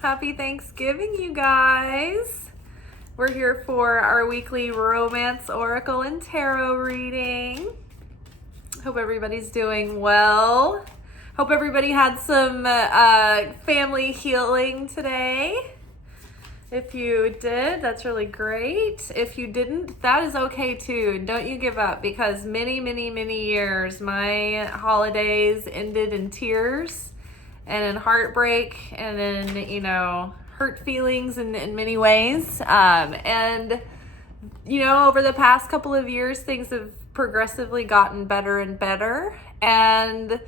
Happy Thanksgiving, you guys. We're here for our weekly romance, oracle, and tarot reading. Hope everybody's doing well. Hope everybody had some family healing today. If you did, that's really great. If you didn't, that is okay too. And don't you give up, because many, many, many years, my holidays ended in tears and in heartbreak and in, hurt feelings in many ways. And over the past couple of years, things have progressively gotten better and better. And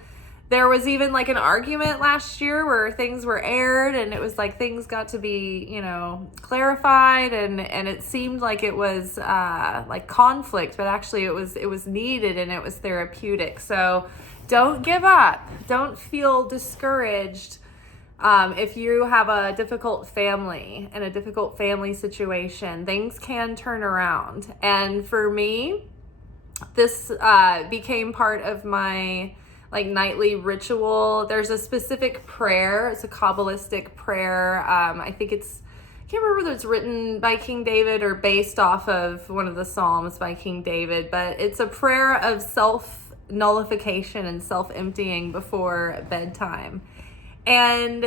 there was even like an argument last year where things were aired and it was like things got to be, clarified, and it seemed like it was like conflict, but actually it was needed and it was therapeutic. So don't give up. Don't feel discouraged. If you have a difficult family and a difficult family situation, things can turn around. And for me, this became part of my nightly ritual. There's a specific prayer. It's a Kabbalistic prayer. I can't remember whether it's written by King David or based off of one of the Psalms by King David, but it's a prayer of self-nullification and self-emptying before bedtime. And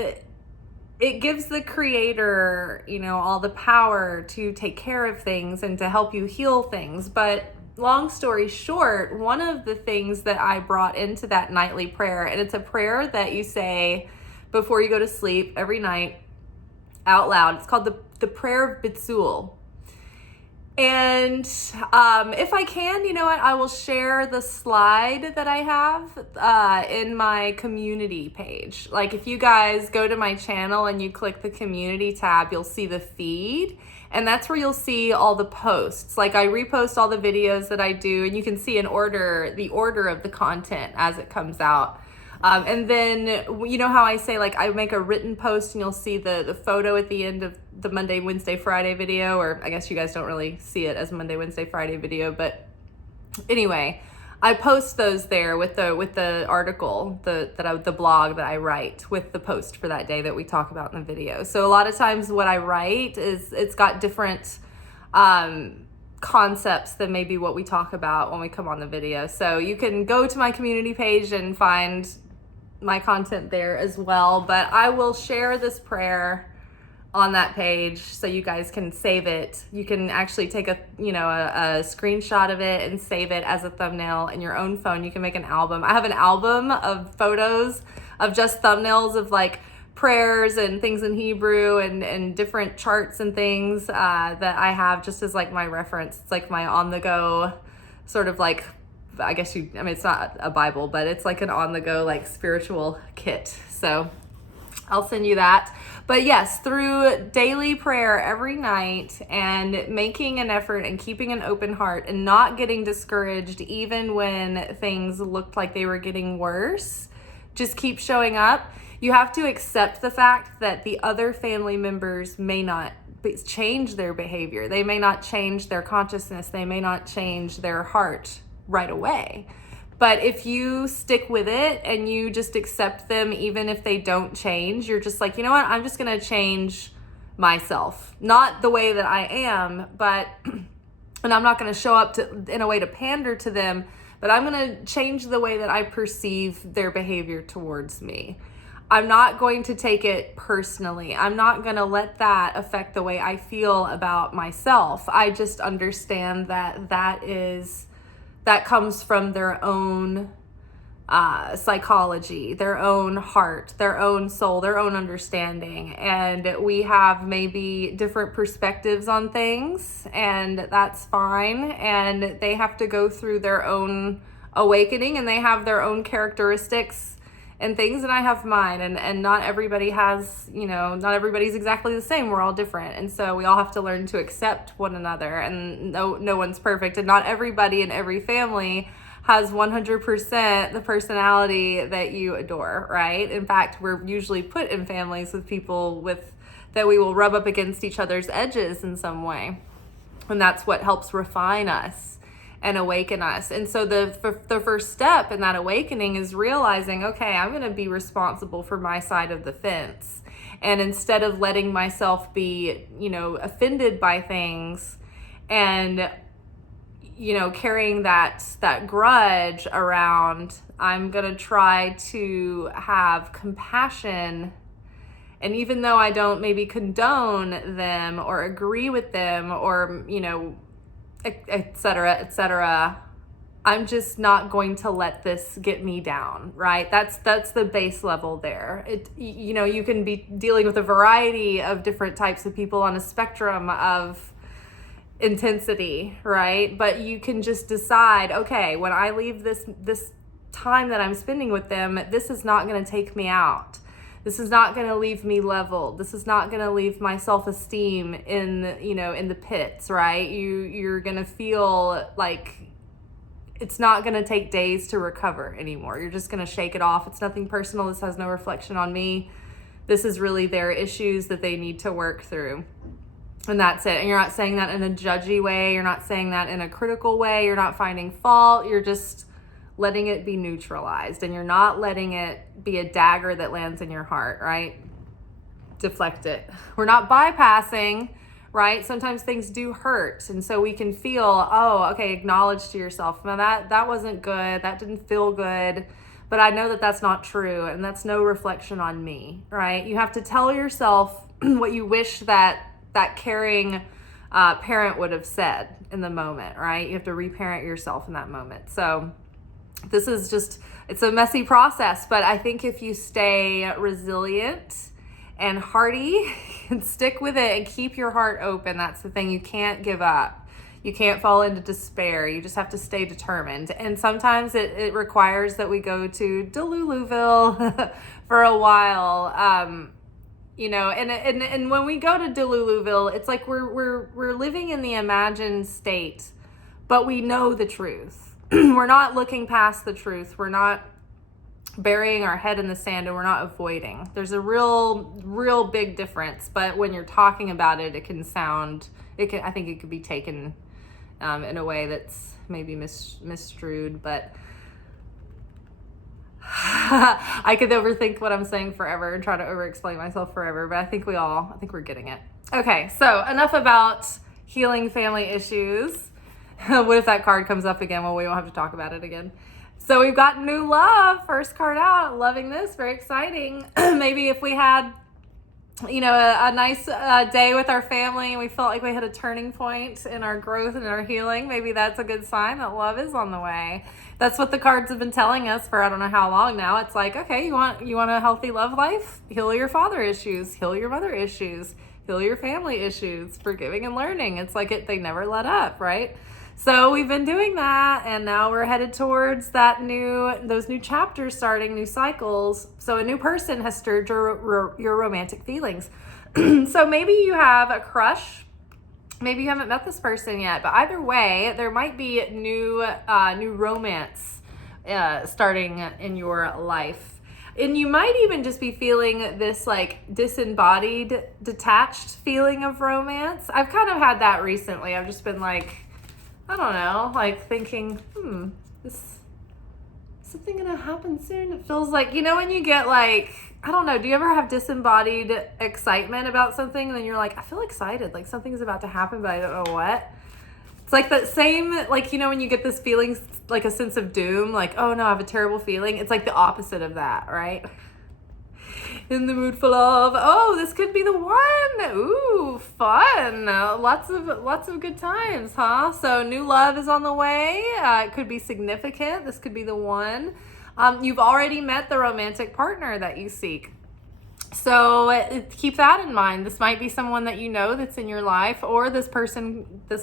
it gives the creator, all the power to take care of things and to help you heal things. But long story short, one of the things that I brought into that nightly prayer, and it's a prayer that you say before you go to sleep every night out loud. It's called the prayer of Bitsul. And if I can, I will share the slide that I have in my community page. Like if you guys go to my channel and you click the community tab, you'll see the feed. And that's where you'll see all the posts. Like I repost all the videos that I do, and you can see the order of the content as it comes out. And then, how I say, I make a written post and you'll see the photo at the end of the Monday, Wednesday, Friday video, or I guess you guys don't really see it as Monday, Wednesday, Friday video. But anyway, I post those there with the article, the blog that I write with the post for that day that we talk about in the video. So a lot of times what I write it's got different concepts than maybe what we talk about when we come on the video. So you can go to my community page and find my content there as well. But I will share this prayer on that page so you guys can save it. You can actually take a screenshot of it and save it as a thumbnail in your own phone. You can make an album. I have an album of photos of just thumbnails of prayers and things in Hebrew and different charts and things that I have just as my reference. It's like my on the go sort of it's not a Bible, but it's like an on the go spiritual kit. So I'll send you that. But yes, through daily prayer every night and making an effort and keeping an open heart and not getting discouraged even when things looked like they were getting worse, just keep showing up. You have to accept the fact that the other family members may not change their behavior. They may not change their consciousness. They may not change their heart right away. But if you stick with it and you just accept them, even if they don't change, you're just like, you know what? I'm just going to change myself. Not the way that I am, but, and I'm not going to show up in a way to pander to them, but I'm going to change the way that I perceive their behavior towards me. I'm not going to take it personally. I'm not going to let that affect the way I feel about myself. I just understand that comes from their own psychology, their own heart, their own soul, their own understanding. And we have maybe different perspectives on things, and that's fine. And they have to go through their own awakening, and they have their own characteristics and things, and I have mine. And not everybody has, not everybody's exactly the same. We're all different. And so we all have to learn to accept one another, and no one's perfect. And not everybody in every family has 100% the personality that you adore, right? In fact, we're usually put in families with people that we will rub up against each other's edges in some way. And that's what helps refine us and awaken us. And so the first step in that awakening is realizing, okay, I'm going to be responsible for my side of the fence. And instead of letting myself be, offended by things and, carrying that grudge around, I'm going to try to have compassion. And even though I don't maybe condone them or agree with them or, et cetera, I'm just not going to let this get me down, right? That's the base level there. You can be dealing with a variety of different types of people on a spectrum of intensity, right? But you can just decide, okay, when I leave this time that I'm spending with them, this is not going to take me out. This is not going to leave me leveled. This is not going to leave my self-esteem in the pits, right? You're going to feel like it's not going to take days to recover anymore. You're just going to shake it off. It's nothing personal. This has no reflection on me. This is really their issues that they need to work through. And that's it. And you're not saying that in a judgy way. You're not saying that in a critical way. You're not finding fault. You're just letting it be neutralized. And you're not letting it be a dagger that lands in your heart, right? Deflect it. We're not bypassing, right? Sometimes things do hurt. And so we can feel, oh, okay, acknowledge to yourself, no, that wasn't good. That didn't feel good. But I know that that's not true. And that's no reflection on me, right? You have to tell yourself what you wish that caring parent would have said in the moment, right? You have to reparent yourself in that moment. So this is just, it's a messy process, but I think if you stay resilient and hearty and stick with it and keep your heart open, that's the thing. You can't give up. You can't fall into despair. You just have to stay determined. And sometimes it requires that we go to Deluluville for a while. And when we go to Deluluville, it's like we're living in the imagined state, but we know the truth. We're not looking past the truth. We're not burying our head in the sand, and we're not avoiding. There's a real big difference. But when you're talking about it, I think it could be taken in a way that's maybe misstrued, but I could overthink what I'm saying forever and try to over-explain myself forever, but I think we're getting it. Okay, so enough about healing family issues. What if that card comes up again? Well, we won't have to talk about it again. So we've got new love, first card out. Loving this, very exciting. Maybe if we had, a nice day with our family and we felt like we had a turning point in our growth and our healing, maybe that's a good sign that love is on the way. That's what the cards have been telling us for I don't know how long now. It's like, okay, you want a healthy love life? Heal your father issues, heal your mother issues, heal your family issues, forgiving and learning. It's like they never let up, right? So we've been doing that, and now we're headed towards those new chapters starting, new cycles. So a new person has stirred your romantic feelings. So maybe you have a crush. Maybe you haven't met this person yet, but either way, there might be new romance starting in your life. And you might even just be feeling this like disembodied, detached feeling of romance. I've kind of had that recently. I've just been like, I don't know, like thinking, is something gonna happen soon? It feels like, when you get like, I don't know, do you ever have disembodied excitement about something and then you're like, I feel excited, like something's about to happen, but I don't know what? It's like that same, like, when you get this feeling, like a sense of doom, like, oh no, I have a terrible feeling. It's like the opposite of that, right? In the mood for love. Oh, this could be the one. Ooh, fun. Lots of good times, huh? So new love is on the way. It could be significant. This could be the one. You've already met the romantic partner that you seek. So keep that in mind. This might be someone that that's in your life, or this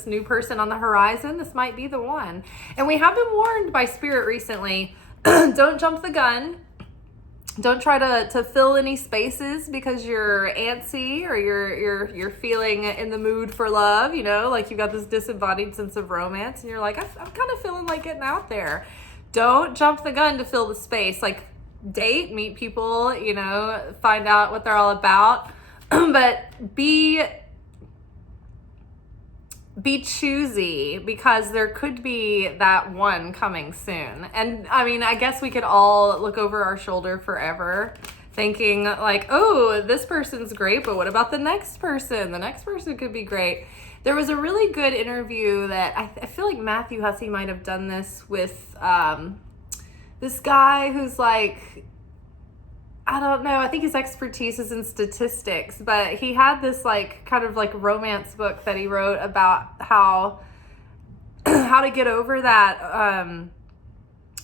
new person on the horizon. This might be the one. And we have been warned by Spirit recently, don't jump the gun. Don't try to fill any spaces because you're antsy or you're feeling in the mood for love, like you've got this disembodied sense of romance and you're like, I'm kind of feeling like getting out there. Don't jump the gun to fill the space. Like date, meet people, find out what they're all about, but be choosy because there could be that one coming soon. And I mean, I guess we could all look over our shoulder forever thinking like, oh, this person's great, but what about the next person? The next person could be great. There was a really good interview that I feel like Matthew Hussey might have done this with this guy who's like, I don't know, I think his expertise is in statistics, but he had this like kind of like romance book that he wrote about how to get over that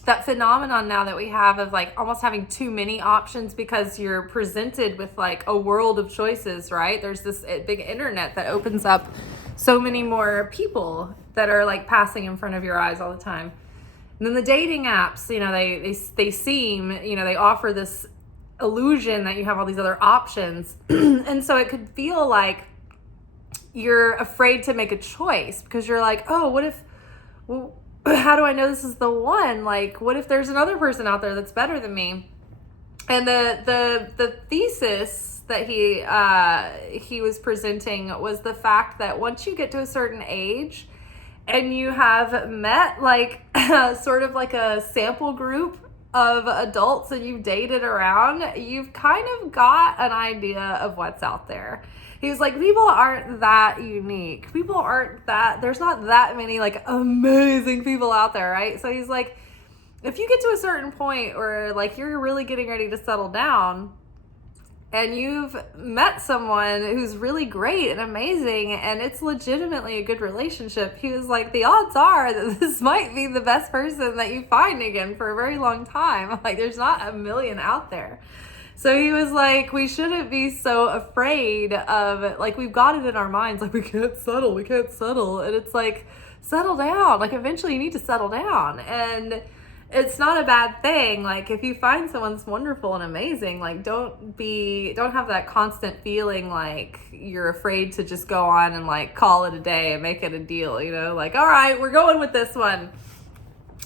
that phenomenon now that we have of like almost having too many options because you're presented with like a world of choices, right? There's this big internet that opens up so many more people that are like passing in front of your eyes all the time. And then the dating apps, you know, they seem, you know, they offer this illusion that you have all these other options. And so it could feel like you're afraid to make a choice because you're like, oh, how do I know this is the one? Like, what if there's another person out there that's better than me? And the thesis that he was presenting was the fact that once you get to a certain age and you have met like sort of like a sample group of adults and you've dated around, you've kind of got an idea of what's out there. He was like, people aren't that unique. People aren't that, there's not that many like amazing people out there, right? So he's like, if you get to a certain point where like you're really getting ready to settle down and you've met someone who's really great and amazing and it's legitimately a good relationship, he was like, the odds are that this might be the best person that you find again for a very long time. Like, there's not a million out there. So he was like, we shouldn't be so afraid of, like, we've got it in our minds, like, we can't settle. And it's like, settle down. Like, eventually you need to settle down. And it's not a bad thing. Like, if you find someone that's wonderful and amazing, like, don't have that constant feeling like you're afraid to just go on and like call it a day and make it a deal, you know, like, all right, we're going with this one,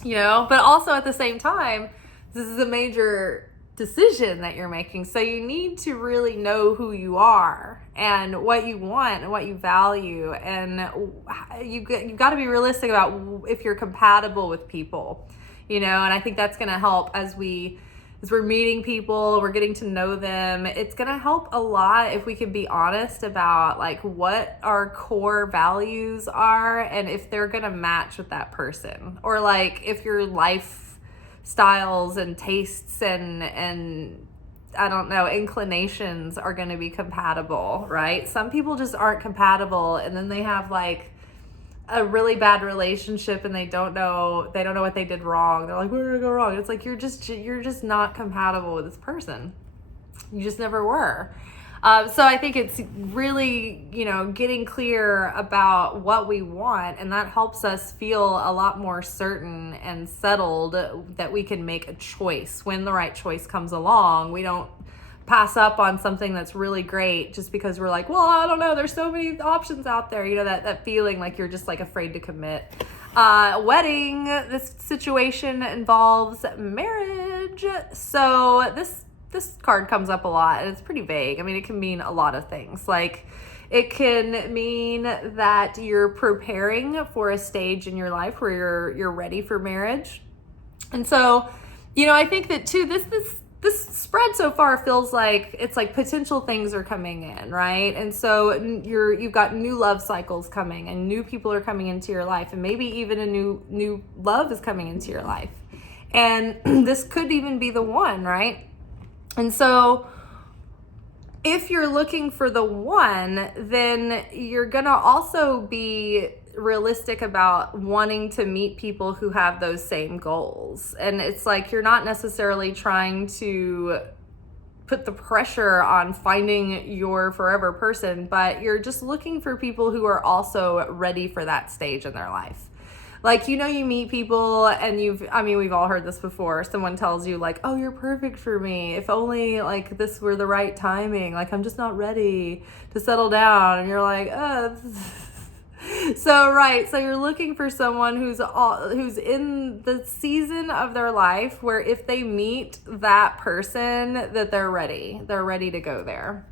you know. But also at the same time, this is a major decision that you're making. So you need to really know who you are and what you want and what you value. And you've got to be realistic about if you're compatible with people, you know. And I think that's going to help as we're meeting people, we're getting to know them. It's going to help a lot if we can be honest about like what our core values are and if they're going to match with that person, or like if your lifestyles and tastes and I don't know, inclinations are going to be compatible, right? Some people just aren't compatible, and then they have like a really bad relationship and they don't know what they did wrong. They're like, where did I go wrong? It's like, you're just not compatible with this person. You just never were. So I think it's really, you know, getting clear about what we want, and that helps us feel a lot more certain and settled that we can make a choice when the right choice comes along. We don't pass up on something that's really great just because we're like, well, I don't know, there's so many options out there, you know, that feeling like you're just like afraid to commit. Wedding, this situation involves marriage. So this card comes up a lot, and it's pretty vague. I mean, it can mean a lot of things. Like, it can mean that you're preparing for a stage in your life where you're ready for marriage. And so, you know, I think that too, this spread so far feels like it's like potential things are coming in, right? And so you've got new love cycles coming, and new people are coming into your life, and maybe even a new love is coming into your life. And this could even be the one, right? And so if you're looking for the one, then you're going to also be realistic about wanting to meet people who have those same goals. And it's like, you're not necessarily trying to put the pressure on finding your forever person, but you're just looking for people who are also ready for that stage in their life. Like, you know, you meet people and we've all heard this before. Someone tells you like, oh, you're perfect for me. If only like this were the right timing. Like, I'm just not ready to settle down. And you're like, So you're looking for someone who's in the season of their life where if they meet that person, that they're ready to go there.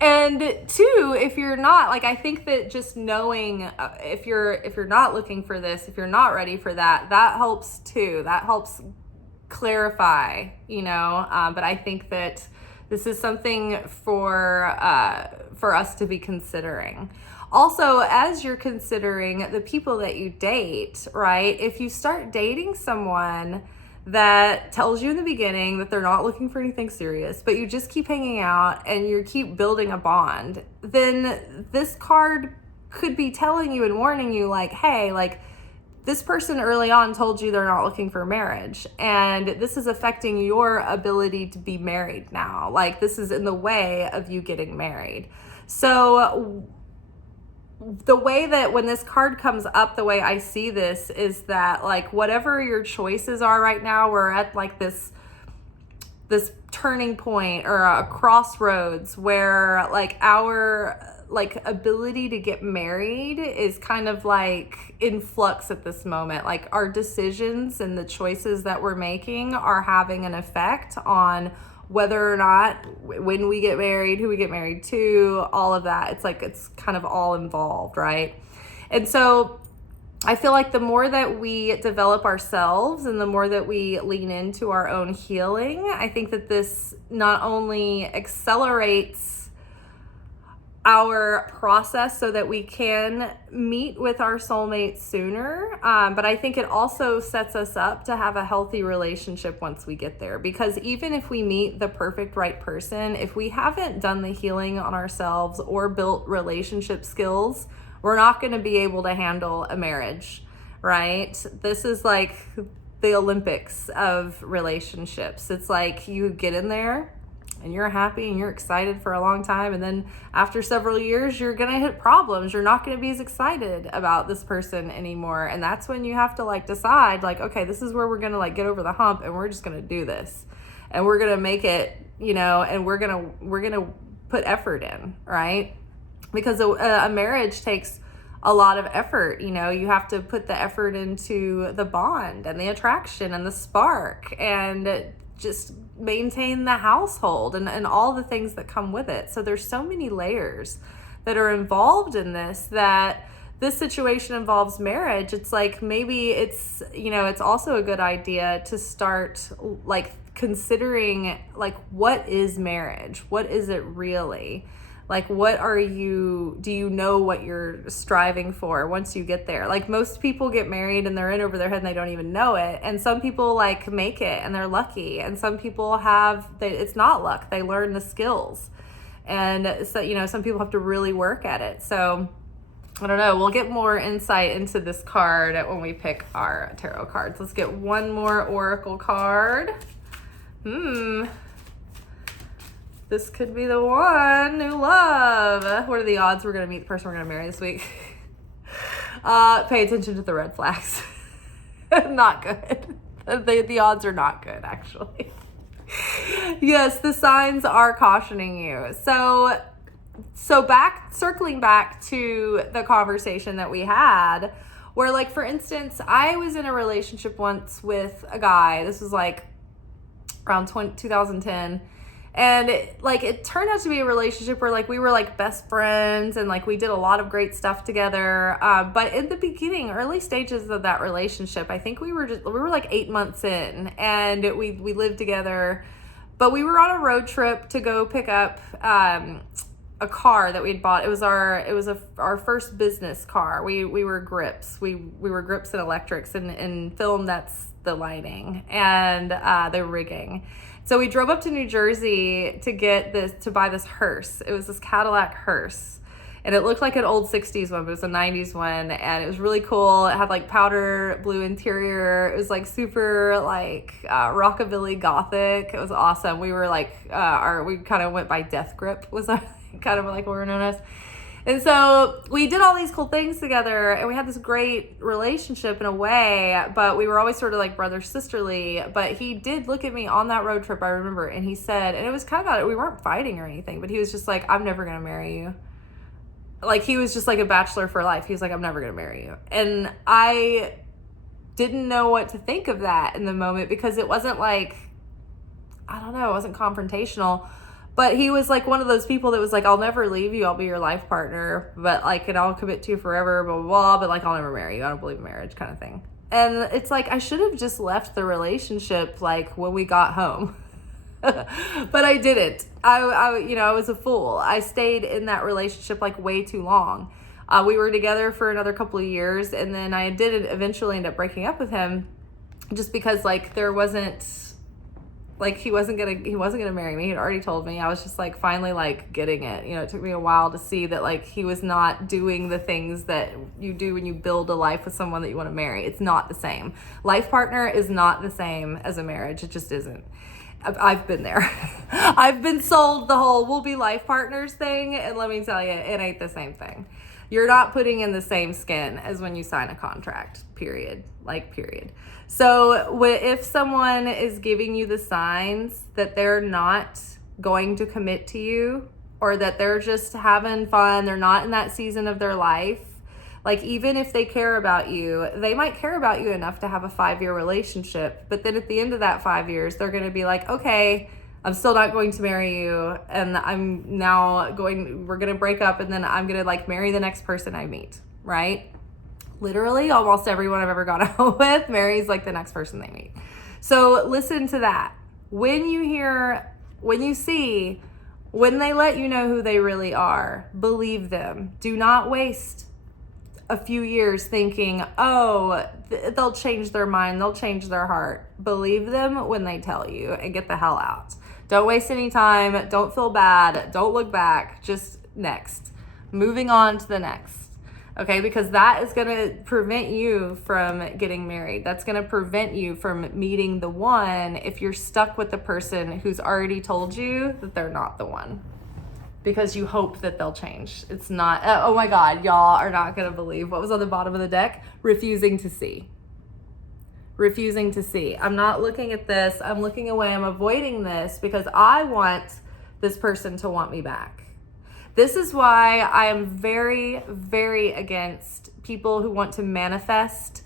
And two, if you're not, like, I think that just knowing if you're not looking for this, if you're not ready for that, that helps too. That helps clarify, but I think that this is something for us to be considering. Also, as you're considering the people that you date, right? If you start dating someone that tells you in the beginning that they're not looking for anything serious, but you just keep hanging out and you keep building a bond, then this card could be telling you and warning you like, hey, like this person early on told you they're not looking for marriage, and this is affecting your ability to be married now. Like this is in the way of you getting married. So the way that when this card comes up, the way I see this is that like whatever your choices are right now, we're at like this turning point or a crossroads where like our like ability to get married is kind of like in flux at this moment. Like our decisions and the choices that we're making are having an effect on whether or not, when we get married, who we get married to, all of that. It's like it's kind of all involved, right? And so I feel like the more that we develop ourselves and the more that we lean into our own healing, I think that this not only accelerates our process so that we can meet with our soulmate sooner, but I think it also sets us up to have a healthy relationship once we get there. Because even if we meet the perfect right person, if we haven't done the healing on ourselves or built relationship skills, we're not going to be able to handle a marriage, right? This is like the Olympics of relationships. It's like you get in there and you're happy and you're excited for a long time, and then after several years you're gonna hit problems. You're not gonna be as excited about this person anymore, and that's when you have to like decide like, okay, this is where we're gonna like get over the hump, and we're just gonna do this, and we're gonna make it, and we're gonna put effort in, right? Because a marriage takes a lot of effort. You have to put the effort into the bond and the attraction and the spark and just maintain the household and all the things that come with it. So there's so many layers that are involved in this, that this situation involves marriage. It's like maybe it's also a good idea to start like considering like, what is marriage? What is it really? Like, do you know what you're striving for once you get there? Like, most people get married and they're in over their head and they don't even know it. And some people like make it and they're lucky. And some people it's not luck. They learn the skills. And so, some people have to really work at it. So I don't know. We'll get more insight into this card when we pick our tarot cards. Let's get one more oracle card. This could be the one. New love. What are the odds we're going to meet the person we're going to marry this week? Pay attention to the red flags. Not good. The odds are not good, actually. Yes, the signs are cautioning you. So circling back to the conversation that we had, where like, for instance, I was in a relationship once with a guy. This was like around 2010. And it turned out to be a relationship where like we were like best friends and like we did a lot of great stuff together. But in the beginning, early stages of that relationship, I think we were like 8 months in, and we lived together. But we were on a road trip to go pick up a car that we had bought. It was our first business car. We were grips. We were grips and electrics, and in film that's the lighting and the rigging. So we drove up to New Jersey to buy this hearse. It was this Cadillac hearse, and it looked like an old 60s one, but it was a 90s one, and it was really cool. It had like powder blue interior. It was like super like rockabilly gothic. It was awesome. We were like we kind of went by Death Grip, was our kind of like what we're known as. And so we did all these cool things together, and we had this great relationship in a way, but we were always sort of like brother-sisterly. But he did look at me on that road trip, I remember, and he said, and it was kind of, we weren't fighting or anything, but he was just like, I'm never going to marry you. Like, he was just like a bachelor for life. He was like, I'm never going to marry you. And I didn't know what to think of that in the moment, because it wasn't like, I don't know, it wasn't confrontational. But he was like one of those people that was like, I'll never leave you. I'll be your life partner. But like, and I'll commit to you forever, blah, blah, blah. But like, I'll never marry you. I don't believe in marriage, kind of thing. And it's like, I should have just left the relationship like when we got home. But I didn't. I was a fool. I stayed in that relationship like way too long. We were together for another couple of years, and then I did eventually end up breaking up with him, just because like there wasn't, like he wasn't gonna marry me. He'd already told me. I was just like finally like getting it. It took me a while to see that like he was not doing the things that you do when you build a life with someone that you want to marry. It's not the same. Life partner is not the same as a marriage. It just isn't. I've been there. I've been sold the whole we'll be life partners thing, and let me tell you, it ain't the same thing. You're not putting in the same skin as when you sign a contract, period. So if someone is giving you the signs that they're not going to commit to you, or that they're just having fun, they're not in that season of their life, like even if they care about you, they might care about you enough to have a 5-year relationship, but then at the end of that 5 years, they're going to be like, okay, I'm still not going to marry you, and we're going to break up, and then I'm going to like marry the next person I meet, right? Literally almost everyone I've ever gone out with marries like the next person they meet. So listen to that. When they let you know who they really are, believe them. Do not waste a few years thinking, they'll change their mind, they'll change their heart. Believe them when they tell you, and get the hell out. Don't waste any time. Don't feel bad. Don't look back. Just next. Moving on to the next. Okay, because that is going to prevent you from getting married. That's going to prevent you from meeting the one if you're stuck with the person who's already told you that they're not the one. Because you hope that they'll change. It's not, oh my God, y'all are not going to believe what was on the bottom of the deck. Refusing to see. Refusing to see. I'm not looking at this. I'm looking away. I'm avoiding this because I want this person to want me back. This is why I am very, very against people who want to manifest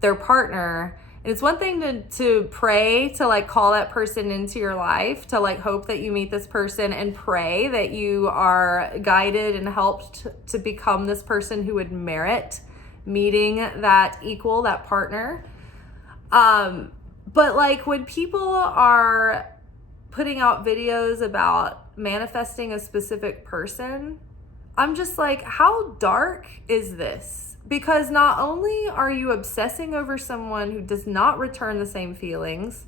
their partner. And it's one thing to pray, to like call that person into your life, to like hope that you meet this person and pray that you are guided and helped to become this person who would merit meeting that equal, that partner. But like when people are putting out videos about manifesting a specific person, I'm just like, how dark is this? Because not only are you obsessing over someone who does not return the same feelings,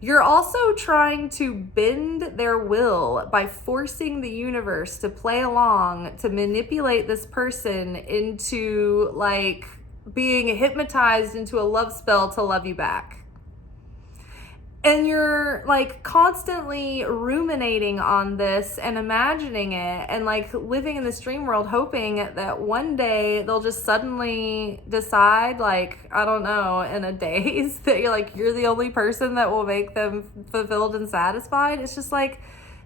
you're also trying to bend their will by forcing the universe to play along, to manipulate this person into like being hypnotized into a love spell to love you back. And you're like constantly ruminating on this and imagining it and like living in this dream world, hoping that one day they'll just suddenly decide, like, I don't know, in a daze that you're the only person that will make them fulfilled and satisfied. It's just like,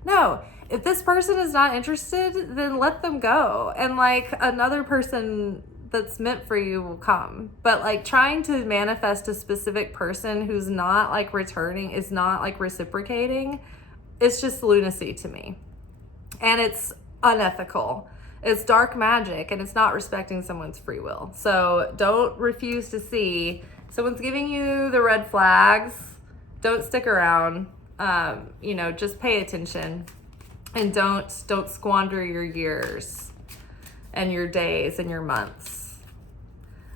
no, if this person is not interested, then let them go. And like another person that's meant for you will come. But like trying to manifest a specific person who's not like returning, is not like reciprocating, it's just lunacy to me. And it's unethical. It's dark magic, and it's not respecting someone's free will. So don't refuse to see. Someone's giving you the red flags, don't stick around. Just pay attention, and don't squander your years and your days and your months.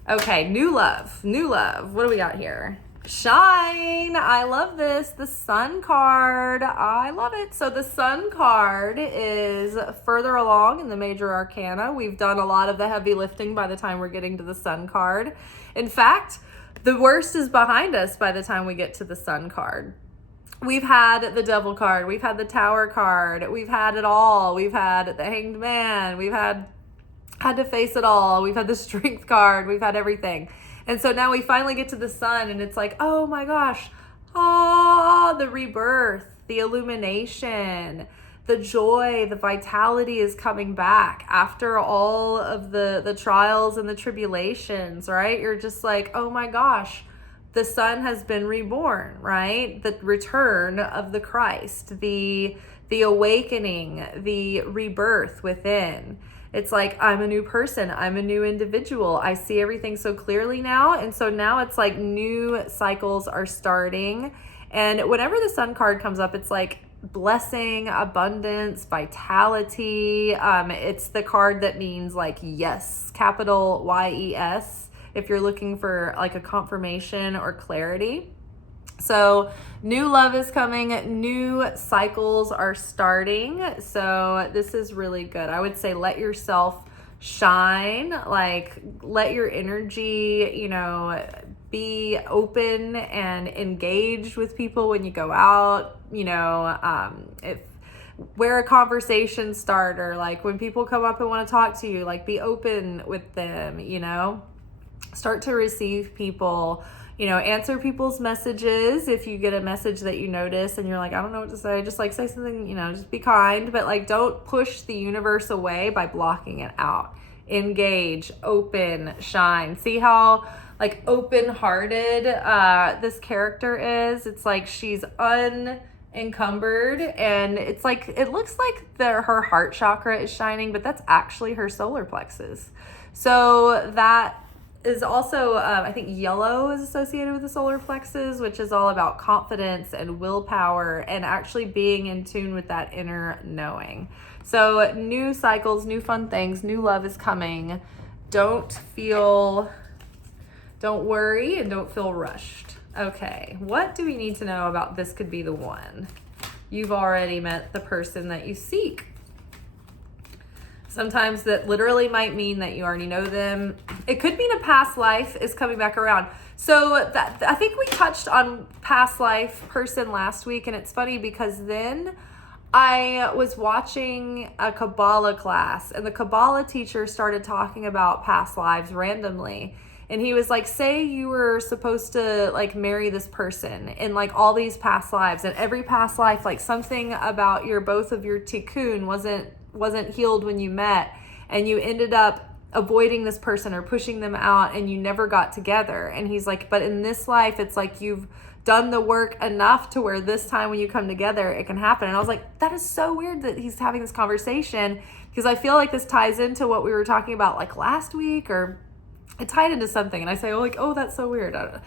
Okay, new love. What do we got here? Shine. I love this. The Sun card. I love it. So the Sun card is further along in the major arcana. We've done a lot of the heavy lifting by the time we're getting to the Sun card. In fact, the worst is behind us by the time we get to the Sun card. We've had the Devil card. We've had the Tower card. We've had it all. We've had the Hanged Man. We've had to face it all. We've had the Strength card. We've had everything. And so now we finally get to the Sun, and it's like, oh my gosh, the rebirth, the illumination, the joy, the vitality is coming back after all of the trials and the tribulations, right? You're just like, oh my gosh, the Sun has been reborn, right? The return of the Christ, the awakening, the rebirth within. It's like, I'm a new person. I'm a new individual. I see everything so clearly now. And so now it's like new cycles are starting. And whenever the sun card comes up, it's like blessing, abundance, vitality. It's the card that means like yes, capital YES, if you're looking for like a confirmation or clarity. So new love is coming, new cycles are starting. So this is really good. I would say let yourself shine, like let your energy, you know, be open and engaged with people when you go out, you know, if where a conversation starter, like when people come up and want to talk to you, like be open with them, you know, start to receive people. You know, answer people's messages. If you get a message that you notice and you're like, I don't know what to say, just like say something, you know, just be kind, but like don't push the universe away by blocking it out. Engage, open, shine. See how like open-hearted this character is? It's like she's unencumbered, and it's like, it looks like her heart chakra is shining, but that's actually her solar plexus. So that is also, I think yellow is associated with the solar plexus, which is all about confidence and willpower and actually being in tune with that inner knowing. So new cycles, new fun things, new love is coming. Don't worry and don't feel rushed. Okay, what do we need to know about this could be the one? You've already met the person that you seek. Sometimes that literally might mean that you already know them. It could mean a past life is coming back around. So that, I think we touched on past life person last week, and it's funny because then I was watching a Kabbalah class, and the Kabbalah teacher started talking about past lives randomly. And he was like, say you were supposed to like marry this person in like all these past lives, and every past life, like something about both of your tikkun wasn't healed when you met, and you ended up avoiding this person or pushing them out, and you never got together. And he's like, but in this life, it's like you've done the work enough to where this time when you come together, it can happen. And I was like, that is so weird that he's having this conversation, because I feel like this ties into what we were talking about like last week, or it tied into something. And I say, oh, that's so weird. I don't know.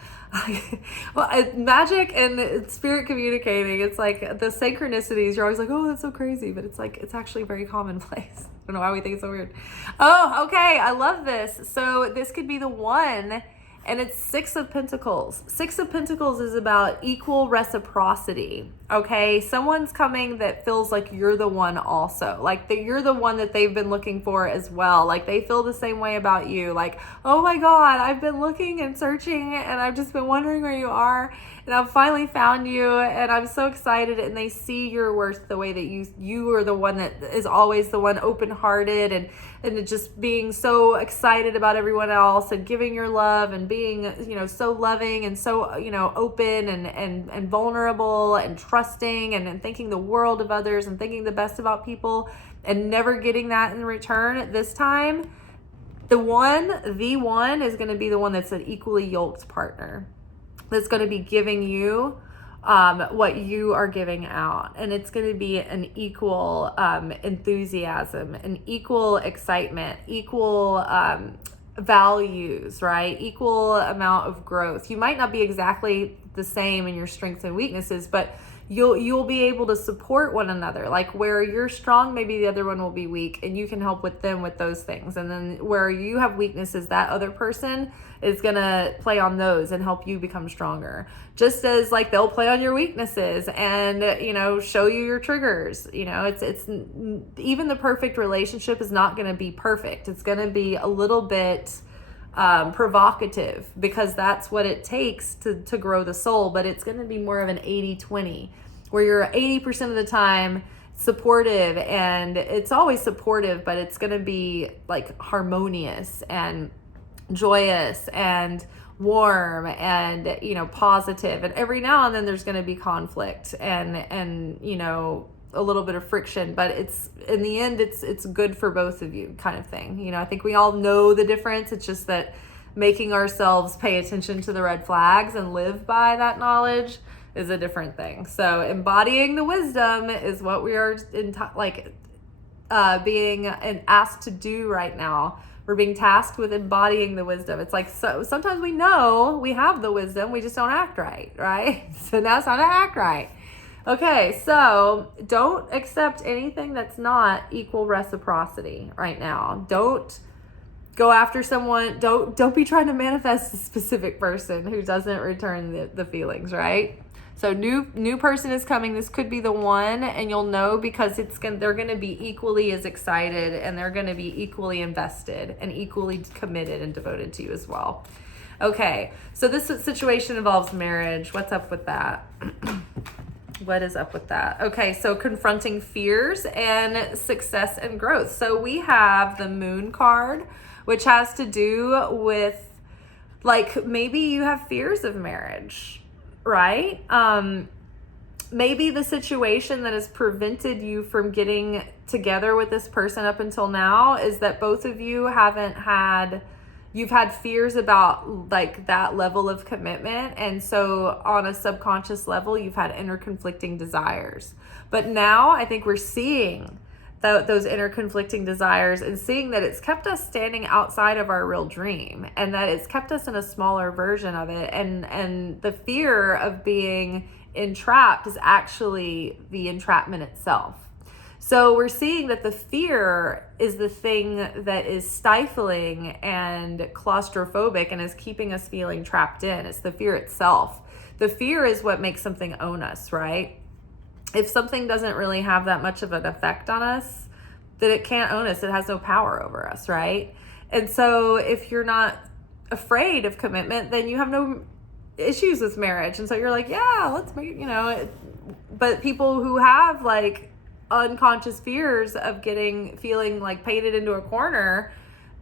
Well, magic and spirit communicating, it's like the synchronicities, you're always like, oh, that's so crazy, but it's like, it's actually very commonplace. I don't know why we think it's so weird. Oh, okay, I love this. So this could be the one, and it's Six of Pentacles. Six of Pentacles is about equal reciprocity, okay? Someone's coming that feels like you're the one also, like that you're the one that they've been looking for as well. Like they feel the same way about you. Like, oh my God, I've been looking and searching, and I've just been wondering where you are, and I've finally found you, and I'm so excited. And they see your worth the way that you are the one that is always the one open-hearted, and just being so excited about everyone else, and giving your love, and being, you know, so loving and so, you know, open and vulnerable and trusting, and thinking the world of others, and thinking the best about people, and never getting that in return. This time, the one is going to be the one that's an equally yoked partner, that's going to be giving you what you are giving out. And it's going to be an equal enthusiasm, an equal excitement, equal values, right? Equal amount of growth. You might not be exactly the same in your strengths and weaknesses, but you'll be able to support one another. Like where you're strong, maybe the other one will be weak, and you can help with them with those things. And then where you have weaknesses, that other person is gonna play on those and help you become stronger. Just as like they'll play on your weaknesses and, you know, show you your triggers. You know, it's even the perfect relationship is not gonna be perfect. It's gonna be a little bit provocative, because that's what it takes to grow the soul. But it's going to be more of an 80-20, where you're 80% of the time supportive, and it's always supportive, but it's going to be like harmonious and joyous and warm and, you know, positive. And every now and then there's going to be conflict and you know, a little bit of friction, but it's in the end it's good for both of you, kind of thing. You know, I think we all know the difference. It's just that making ourselves pay attention to the red flags and live by that knowledge is a different thing. So embodying the wisdom is what we are being asked to do right now. We're being tasked with embodying the wisdom. It's like, so sometimes we know we have the wisdom, we just don't act right, right? So now it's time to act right. Okay, so don't accept anything that's not equal reciprocity right now. Don't go after someone. Don't be trying to manifest a specific person who doesn't return the feelings, right? So new person is coming. This could be the one, and you'll know because they're going to be equally as excited, and they're going to be equally invested and equally committed and devoted to you as well. Okay, so this situation involves marriage. What's up with that? What is up with that? Okay, so confronting fears and success and growth. So we have the Moon card, which has to do with, like, maybe you have fears of marriage, right? Maybe the situation that has prevented you from getting together with this person up until now is that both of you you've had fears about like that level of commitment. And so on a subconscious level, you've had inner conflicting desires. But now I think we're seeing those inner conflicting desires and seeing that it's kept us standing outside of our real dream, and that it's kept us in a smaller version of it. And the fear of being entrapped is actually the entrapment itself. So we're seeing that the fear is the thing that is stifling and claustrophobic and is keeping us feeling trapped in. It's the fear itself. The fear is what makes something own us, right? If something doesn't really have that much of an effect on us, then it can't own us. It has no power over us, right? And so if you're not afraid of commitment, then you have no issues with marriage. And so you're like, yeah, let's make it, but people who have like unconscious fears of feeling like painted into a corner,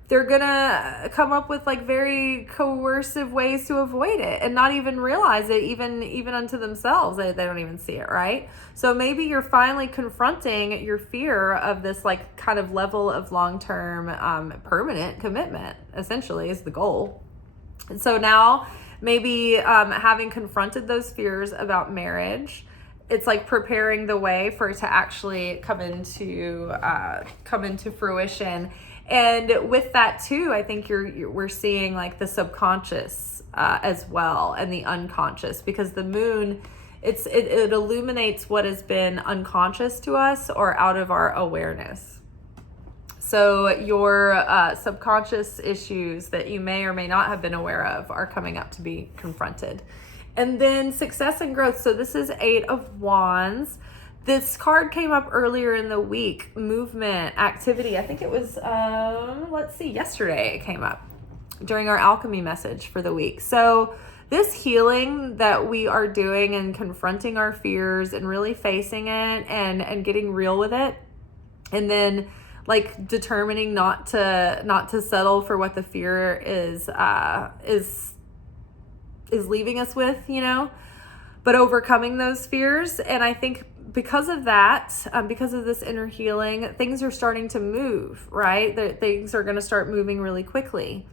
they're gonna come up with like very coercive ways to avoid it and not even realize it, even unto themselves. They don't even see it, right? So maybe you're finally confronting your fear of this like kind of level of long-term permanent commitment, essentially, is the goal. And so now maybe having confronted those fears about marriage, it's like preparing the way for it to actually come into fruition. And with that too, I think we're seeing like the subconscious as well, and the unconscious, because the moon, it illuminates what has been unconscious to us or out of our awareness. So your subconscious issues that you may or may not have been aware of are coming up to be confronted. And then success and growth. So this is 8 of Wands. This card came up earlier in the week. Movement, activity. I think it was, yesterday it came up during our alchemy message for the week. So this healing that we are doing and confronting our fears and really facing it and getting real with it, and then like determining not to settle for what the fear is leaving us with, but overcoming those fears. And I think because of that, because of this inner healing, things are starting to move, right? Things are going to start moving really quickly.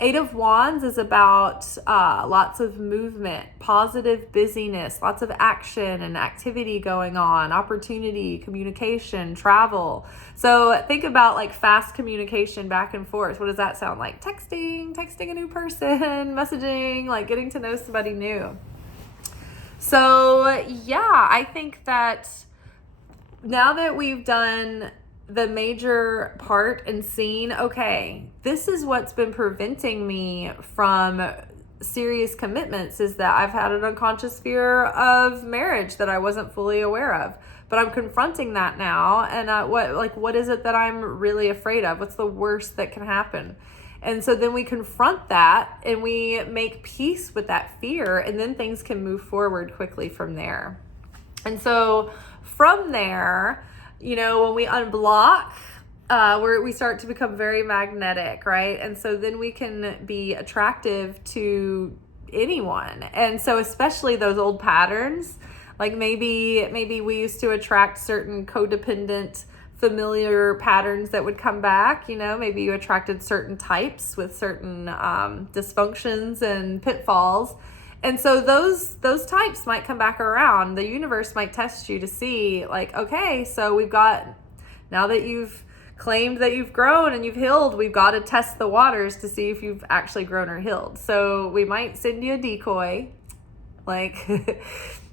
8 of Wands is about lots of movement, positive busyness, lots of action and activity going on, opportunity, communication, travel. So think about like fast communication back and forth. What does that sound like? Texting a new person, messaging, like getting to know somebody new. So yeah, I think that now that we've done the major part and seen, okay, this is what's been preventing me from serious commitments, is that I've had an unconscious fear of marriage that I wasn't fully aware of. But I'm confronting that now. And what is it that I'm really afraid of? What's the worst that can happen? And so then we confront that and we make peace with that fear, and then things can move forward quickly from there. And so from there, when we unblock, we start to become very magnetic, right? And so then we can be attractive to anyone. And so especially those old patterns, like maybe we used to attract certain codependent familiar patterns that would come back. Maybe you attracted certain types with certain dysfunctions and pitfalls. And so those types might come back around. The universe might test you to see like, okay, so we've got Now that you've claimed that you've grown and you've healed, we've got to test the waters to see if you've actually grown or healed. So we might send you a decoy, like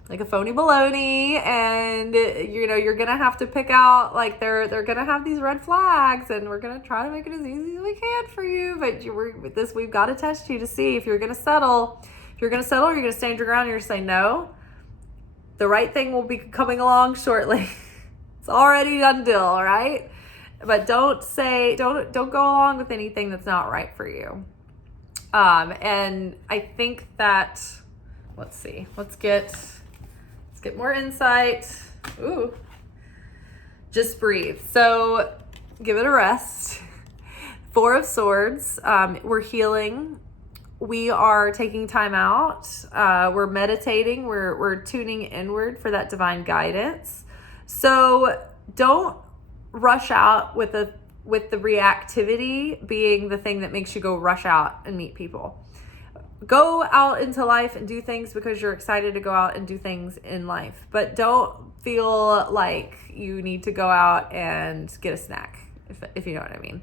like a phony baloney, and you're gonna have to pick out, like, they're gonna have these red flags, and we're gonna try to make it as easy as we can for you. But we've got to test you to see if you're gonna settle. If you're gonna settle, or you're gonna stand your ground, you're gonna say no. The right thing will be coming along shortly. It's already done deal, all right? But don't go along with anything that's not right for you. And I think that, let's see, let's get more insight. Ooh, just breathe. So give it a rest. Four of Swords. We're healing. We are taking time out. We're meditating. We're tuning inward for that divine guidance. So don't rush out with the reactivity being the thing that makes you go rush out and meet people. Go out into life and do things because you're excited to go out and do things in life. But don't feel like you need to go out and get a snack, if you know what I mean.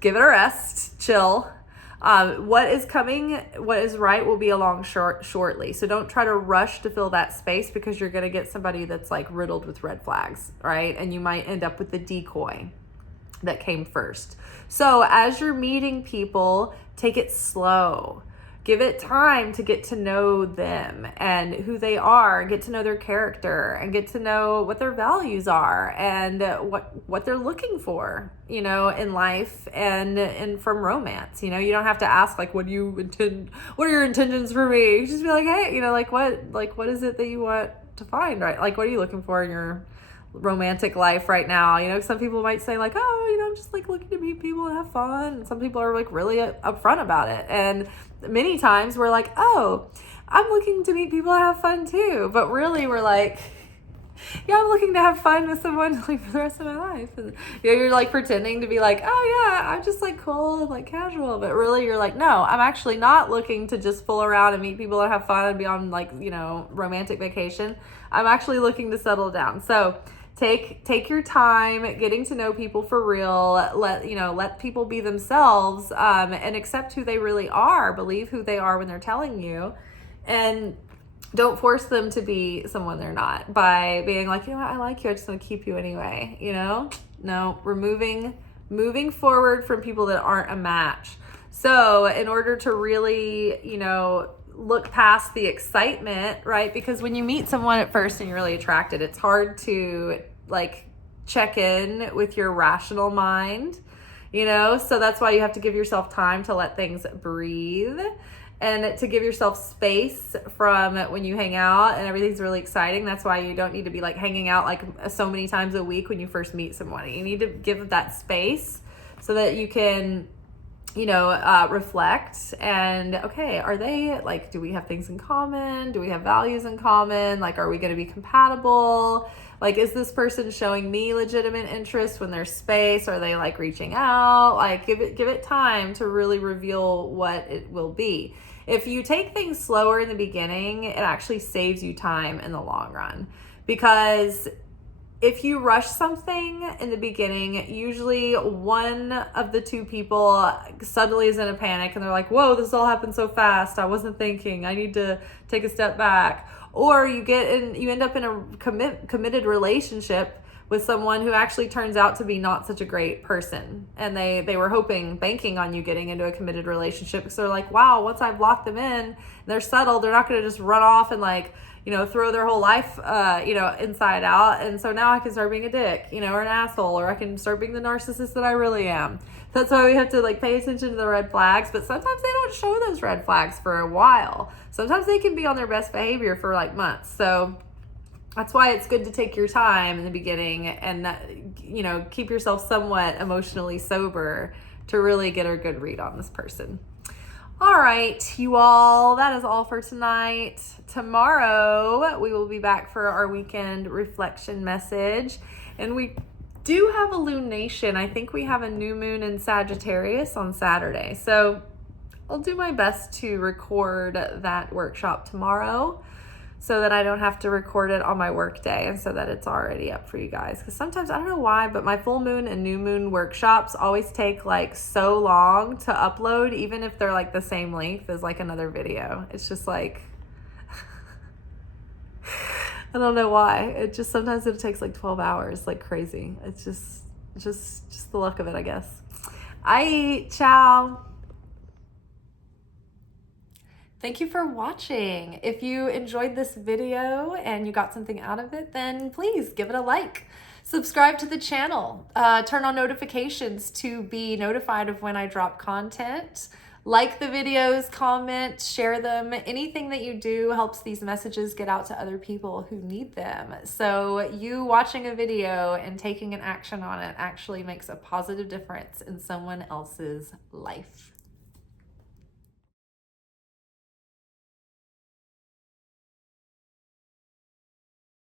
Give it a rest, chill. What is coming, what is right will be along shortly. So don't try to rush to fill that space, because you're going to get somebody that's like riddled with red flags, right? And you might end up with the decoy that came first. So as you're meeting people, take it slow. Give it time to get to know them and who they are, get to know their character, and get to know what their values are and what they're looking for, in life and from romance. You don't have to ask, like, what are your intentions for me? You just be like, hey, what is it that you want to find, right? Like, what are you looking for in your romantic life right now? Some people might say, like, oh, I'm just like looking to meet people and have fun. And some people are like really upfront about it. And many times we're like, oh, I'm looking to meet people and have fun too. But really we're like, yeah, I'm looking to have fun with someone like for the rest of my life. And you're like pretending to be like, oh yeah, I'm just like cool and like casual. But really you're like, no, I'm actually not looking to just fool around and meet people and have fun and be on like, romantic vacation. I'm actually looking to settle down. So take your time getting to know people for real. Let people be themselves, and accept who they really are. Believe who they are when they're telling you, and don't force them to be someone they're not by being like, I like you, I just want to keep you anyway. No, we're moving forward from people that aren't a match. So in order to really, look past the excitement, right? Because when you meet someone at first and you're really attracted, it's hard to like check in with your rational mind, so that's why you have to give yourself time to let things breathe and to give yourself space from when you hang out and everything's really exciting. That's why you don't need to be like hanging out like so many times a week when you first meet someone. You need to give that space so that you can reflect and, okay, are they like, do we have things in common? Do we have values in common? Like, are we going to be compatible? Like, is this person showing me legitimate interest when there's space? Are they like reaching out? Like, give it time to really reveal what it will be. If you take things slower in the beginning, it actually saves you time in the long run, because if you rush something in the beginning, usually one of the two people suddenly is in a panic and they're like, whoa, this all happened so fast. I wasn't thinking. I need to take a step back. Or you end up in a committed relationship with someone who actually turns out to be not such a great person. And they were banking on you getting into a committed relationship, because they're like, wow, once I've locked them in, they're settled, they're not going to just run off and like, throw their whole life, inside out. And so now I can start being a dick, or an asshole, or I can start being the narcissist that I really am. That's why we have to like pay attention to the red flags. But sometimes they don't show those red flags for a while. Sometimes they can be on their best behavior for like months. So that's why it's good to take your time in the beginning and, keep yourself somewhat emotionally sober to really get a good read on this person. All right, you all, that is all for tonight. Tomorrow, we will be back for our weekend reflection message. And we do have a lunation. I think we have a new moon in Sagittarius on Saturday. So I'll do my best to record that workshop tomorrow. so that I don't have to record it on my work day and so that it's already up for you guys. Because sometimes, I don't know why, but my full moon and new moon workshops always take like so long to upload, even if they're like the same length as like another video. It's just like, I don't know why. It just, sometimes it takes like 12 hours, like crazy. It's just the luck of it, I guess. Ciao. Thank you for watching. If you enjoyed this video and you got something out of it, then please give it a like. Subscribe to the channel. Turn on notifications to be notified of when I drop content. Like the videos, comment, share them. Anything that you do helps these messages get out to other people who need them. So you watching a video and taking an action on it actually makes a positive difference in someone else's life.